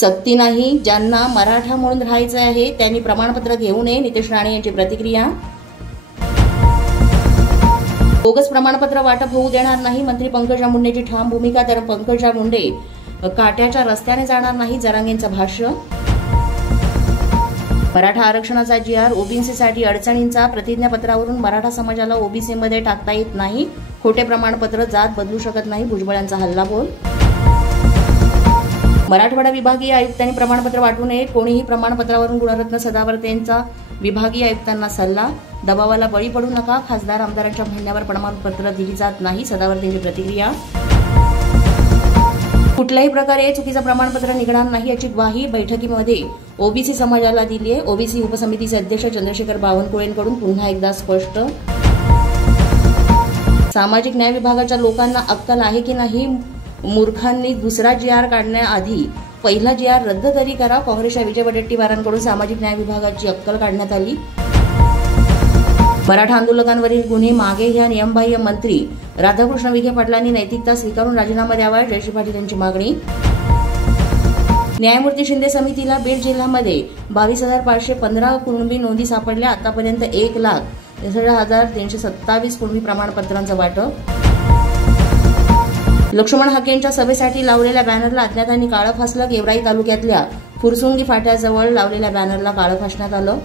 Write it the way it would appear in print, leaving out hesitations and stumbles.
सक्ती नाही, ज्यांना मराठा म्हणून राहायचं आहे त्यांनी प्रमाणपत्र घेऊ नये, नितेश राणे यांची प्रतिक्रिया। बोगस प्रमाणपत्र वाटप होऊ देणार नाही, मंत्री पंकजा मुंडेची ठाम भूमिका। तर पंकजा मुंडे काट्याच्या रस्त्याने जाणार नाही, जरांगेंचं भाष्य। मराठा आरक्षणाचा GR, ओबीसीसाठी अडचणींचा, प्रतिज्ञापत्रावरून मराठा समाजाला ओबीसीमध्ये टाकता येत नाही, खोटे प्रमाणपत्र जात बदलू शकत नाही, भुजबळांचा हल्लाबोल। मराठवाडा विभागीय आयुक्तांनी प्रमाणपत्र वाटू नये, कोणीही प्रमाणपत्रावरून गुणरत्न सदावर्तेंचा विभागीय आयुक्तांना सल्ला। दबावाला बळी पडू नका, खासदार आमदारांच्या म्हणण्यावर प्रमाणपत्र दिली जात नाही, सदावर्तेंची प्रतिक्रिया। कुठल्याही प्रकारे चुकीचं प्रमाणपत्र निघणार नाही याची ग्वाही बैठकीमध्ये ओबीसी समाजाला दिली आहे। ओबीसी उपसमितीचे अध्यक्ष चंद्रशेखर बावनकुळेंकडून पुन्हा एकदा स्पष्ट। सामाजिक न्याय विभागाच्या लोकांना अक्कल आहे की नाही, मूर्खांनी दुसरा GR काढण्याआधी पहिला GR रद्द तरी करा, काँग्रेसच्या विजय वडेट्टीवारांकडून सामाजिक न्याय विभागाची अक्कल काढण्यात आली। मराठा आंदोलकांवरील गुन्हे मागे घ्या, नियमबाह्य मंत्री राधाकृष्ण विखे पाटलांनी नैतिकता स्वीकारून राजीनामा द्यावा, जयश्री पाटील यांची मागणी। न्यायमूर्ती शिंदे समितीला बीड जिल्ह्यामध्ये 22,515 कुणबी नोंदी सापडल्या, आतापर्यंत 1,63,327 कुणबी प्रमाणपत्रांचं वाटप। लक्ष्मण हाकेंच्या सभेसाठी लावलेल्या बॅनरला अज्ञातांनी काळं फासलं, गेवराई तालुक्यातल्या फुरसुंगी फाट्याजवळ लावलेल्या बॅनरला काळं फासण्यात आलं।